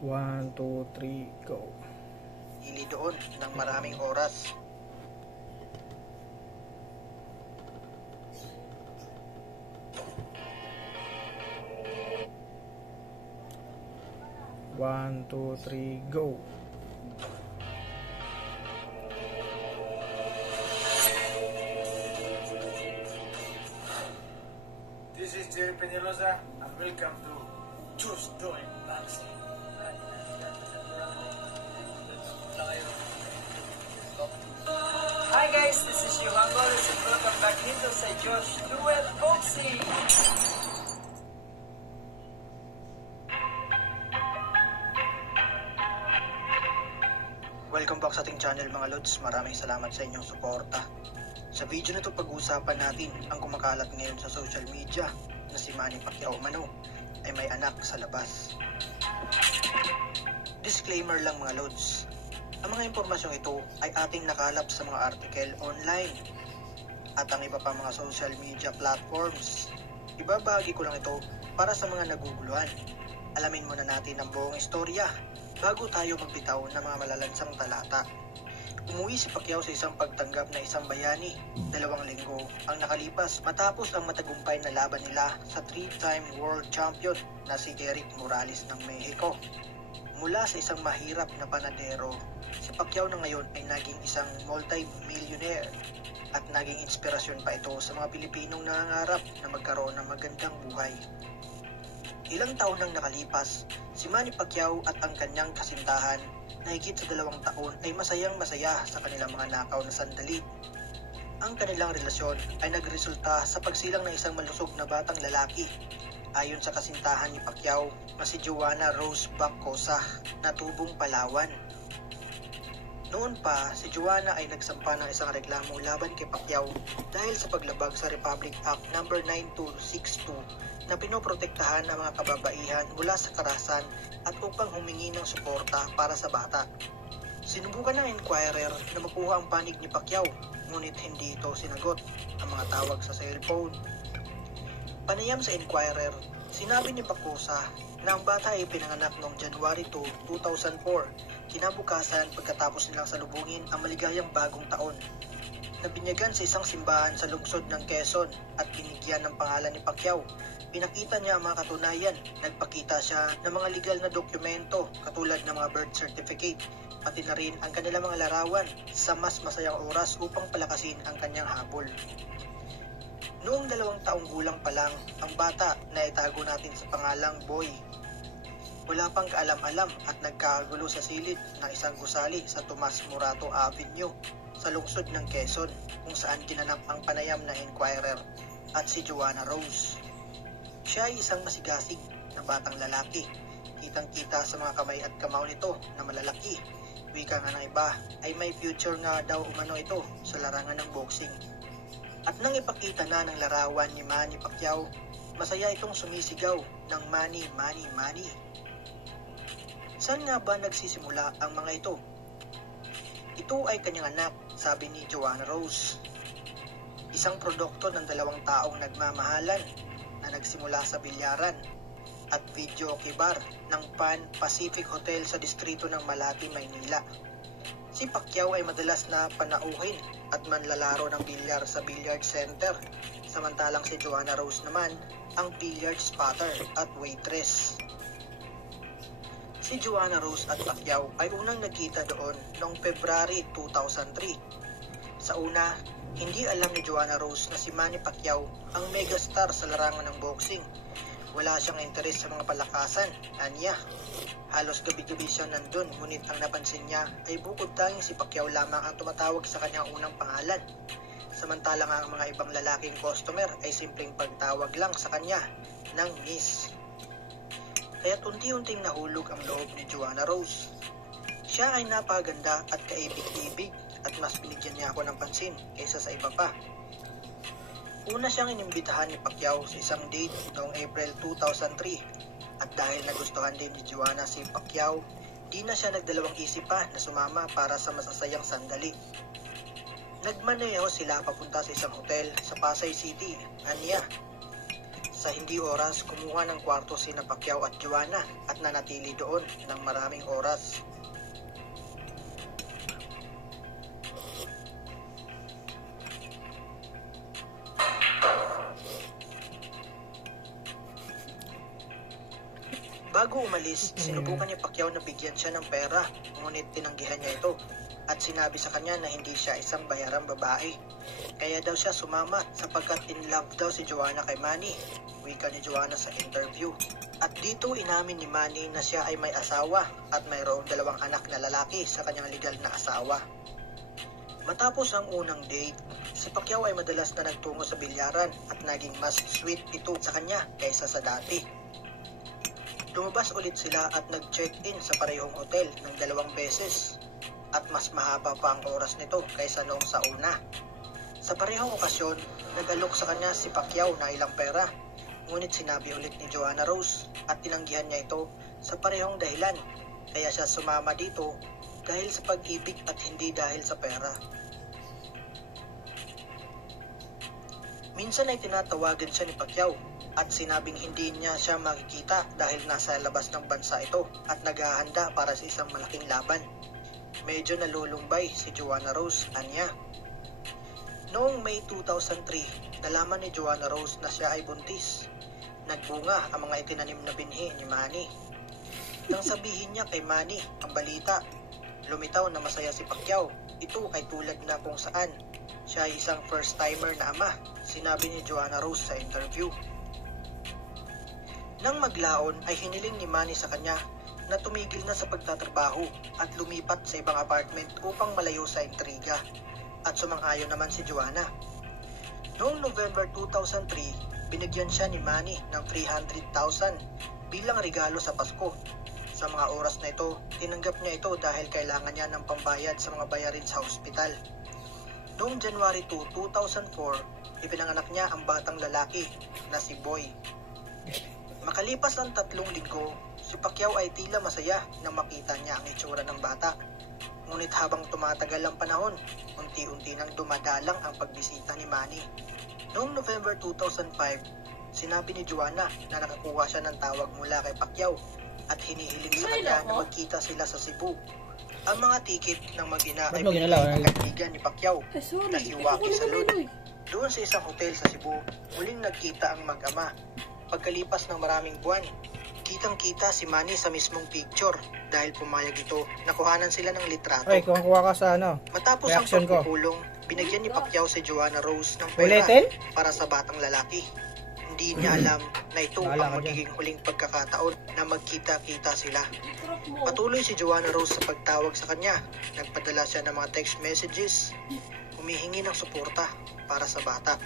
1, 2, 3, go. Ili doon ng maraming oras. One, two, three, go. This is Jerry Peñalosa and welcome to Just Doing Boxing. Hi guys, this is Johan Goles and welcome back dito sa Josh Duel Boxing. Welcome back sa ating channel mga lods. Maraming salamat sa inyong suporta. Sa video na ito pag-uusapan natin ang kumakalat ngayon sa social media na si Manny Pacquiao umano ay may anak sa labas. Disclaimer lang mga lods. Ang mga impormasyong ito ay ating nakalap sa mga article online at ang iba pa mga social media platforms. Ibabahagi ko lang ito para sa mga naguguluhan. Alamin muna natin ang buong istorya bago tayo magbitaw ng mga malalansang talata. Umuwi si Pacquiao sa isang pagtanggap na isang bayani 2 linggo ang nakalipas matapos ang matagumpay na laban nila sa 3-time world champion na si Eric Morales ng Mexico. Mula sa isang mahirap na panadero, si Pacquiao na ngayon ay naging isang multi-millionaire at naging inspirasyon pa ito sa mga Pilipinong nangangarap na magkaroon ng magandang buhay. Ilang taon nang nakalipas, si Manny Pacquiao at ang kanyang kasintahan na higit sa 2 taon ay masayang-masaya sa kanilang mga nakaw na sandali. Ang kanilang relasyon ay nagresulta sa pagsilang ng isang malusog na batang lalaki. Ayon sa kasintahan ni Pacquiao na si Joanna Rose Bacosa na tubong Palawan. Noon pa, si Joanna ay nagsampa ng isang reklamo laban kay Pacquiao dahil sa paglabag sa Republic Act No. 9262 na pinoprotektahan ang mga kababaihan mula sa karahasan at upang humingi ng suporta para sa bata. Sinubukan ng Inquirer na makuha ang panig ni Pacquiao, ngunit hindi ito sinagot ang mga tawag sa cellphone. Panayam sa Inquirer, sinabi ni Bacosa na ang bata ay pinanganak noong January 2, 2004, kinabukasan pagkatapos nilang salubungin ang maligayang bagong taon. Nabinyagan sa isang simbahan sa lungsod ng Quezon at binigyan ng pangalan ni Pacquiao. Pinakita niya ang mga katunayan, nagpakita siya ng mga legal na dokumento katulad ng mga birth certificate, pati na rin ang kanilang mga larawan sa mas masayang oras upang palakasin ang kanyang habol. Noong 2 taong gulang pa lang, ang bata na itago natin sa pangalang Boy. Wala pang kaalam-alam at nagkagulo sa silid ng isang gusali sa Tomas Morato Avenue sa lungsod ng Quezon kung saan ginanap ang panayam ng Inquirer at si Joanna Rose. Siya ay isang masigasig na batang lalaki. Kitang-kita sa mga kamay at kamao nito na malalaki. Wika nga ng iba ay may future nga daw umano ito sa larangan ng boxing. At nang ipakita na ng larawan ni Manny Pacquiao, masaya itong sumisigaw ng Manny, Manny, Manny. Saan nga ba nagsisimula ang mga ito? Ito ay kanyang anak, sabi ni Joanna Rose. Isang produkto ng 2 taong nagmamahalan na nagsimula sa bilyaran at videoke bar ng Pan Pacific Hotel sa distrito ng Malati, Maynila. Si Pacquiao ay madalas na panauhin at manlalaro ng bilyar sa billiard center, samantalang si Joanna Rose naman ang billiard spotter at waitress. Si Joanna Rose at Pacquiao ay unang nagkita doon noong February 2003. Sa una, hindi alam ni Joanna Rose na si Manny Pacquiao ang megastar sa larangan ng boxing. Wala siyang interes sa mga palakasan, anya. Halos gabi-gabi siya nandun, ngunit ang napansin niya ay bukod tanging si Pacquiao lamang ang tumatawag sa kanyang unang pangalan. Samantalang ang mga ibang lalaking customer ay simpleng pagtawag lang sa kanya ng Miss. Kaya't unti-unting nahulog ang loob ni Joanna Rose. Siya ay napaganda at kaibig-ibig at mas binigyan niya ako ng pansin kaysa sa iba pa. Una siyang inimbitahan ni Pacquiao sa isang date noong April 2003 at dahil nagustuhan din ni Joanna si Pacquiao, di na siya nagdalawang isip pa na sumama para sa masasayang sandali. Nagmaneho sila papunta sa isang hotel sa Pasay City, anya. Sa Sa hindi oras, kumuha ng kwarto sina Pacquiao at Joanna at nanatili doon ng maraming oras. Bago umalis, sinubukan ni Pacquiao na bigyan siya ng pera, ngunit tinanggihan niya ito at sinabi sa kanya na hindi siya isang bayarang babae. Kaya daw siya sumama sapagkat in love daw si Joanna kay Manny, wika ni Joanna sa interview. At dito inamin ni Manny na siya ay may asawa at mayroong 2 anak na lalaki sa kanyang legal na asawa. Matapos ang unang date, si Pacquiao ay madalas na nagtungo sa bilyaran at naging mas sweet ito sa kanya kaysa sa dati. Lumabas ulit sila at nag-check-in sa parehong hotel ng 2 beses at mas mahaba pa ang oras nito kaysa noong sa una. Sa parehong okasyon, nag-alok sa kanya si Pacquiao na ilang pera, ngunit sinabi ulit ni Joanna Rose at tinanggihan niya ito sa parehong dahilan, kaya siya sumama dito dahil sa pag-ibig at hindi dahil sa pera. Minsan ay tinatawagan siya ni Pacquiao at sinabing hindi niya siya makikita dahil nasa labas ng bansa ito at naghahanda para sa isang malaking laban. Medyo nalulumbay si Joanna Rose, anya. Noong May 2003, nalaman ni Joanna Rose na siya ay buntis. Nagbunga ang mga itinanim na binhi ni Manny. Nang sabihin niya kay Manny ang balita, lumitaw na masaya si Pacquiao. Ito ay tulad na kung saan siya ay isang first-timer na ama, sinabi ni Joanna Rose sa interview. Nang maglaon ay hiniling ni Manny sa kanya na tumigil na sa pagtatrabaho at lumipat sa ibang apartment upang malayo sa intriga, at sumang-ayon naman si Joanna. Noong November 2003, binigyan siya ni Manny ng 300,000 bilang regalo sa Pasko. Sa mga oras na ito, tinanggap niya ito dahil kailangan niya ng pambayad sa mga bayarin sa ospital. Noong January 2, 2004, ipinanganak niya ang batang lalaki na si Boy. Makalipas ang 3 linggo, si Pacquiao ay tila masaya nang makita niya ang itsura ng bata. Ngunit habang tumatagal ang panahon, unti-unti nang dumadalang ang pagbisita ni Manny. Noong November 2005, sinabi ni Joanna na nakakuha siya ng tawag mula kay Pacquiao at hinihiling sa kanya na magkita sila sa Cebu. Ang mga tiket ng mag-ina ay binigay ng kaibigan ni Pacquiao na si Joaquin Salud. Doon sa isang hotel sa Cebu, muling nagkita ang mag-ama. Pagkalipas ng maraming buwan, kitang-kita si Manny sa mismong picture dahil pumayag ito. Nakuhanan sila ng litrato. Ay, kuha ka sa ano. Matapos ang reaction ko. pagpupulong, binigyan ni Pacquiao si Joanna Rose ng pera Ulitin? para sa batang lalaki. Hindi niya alam na ito Bahala ang ka dyan. magiging huling pagkakataon na magkita-kita sila. Patuloy si Joanna Rose sa pagtawag sa kanya. Nagpadala siya ng mga text messages, humihingi ng suporta para sa bata.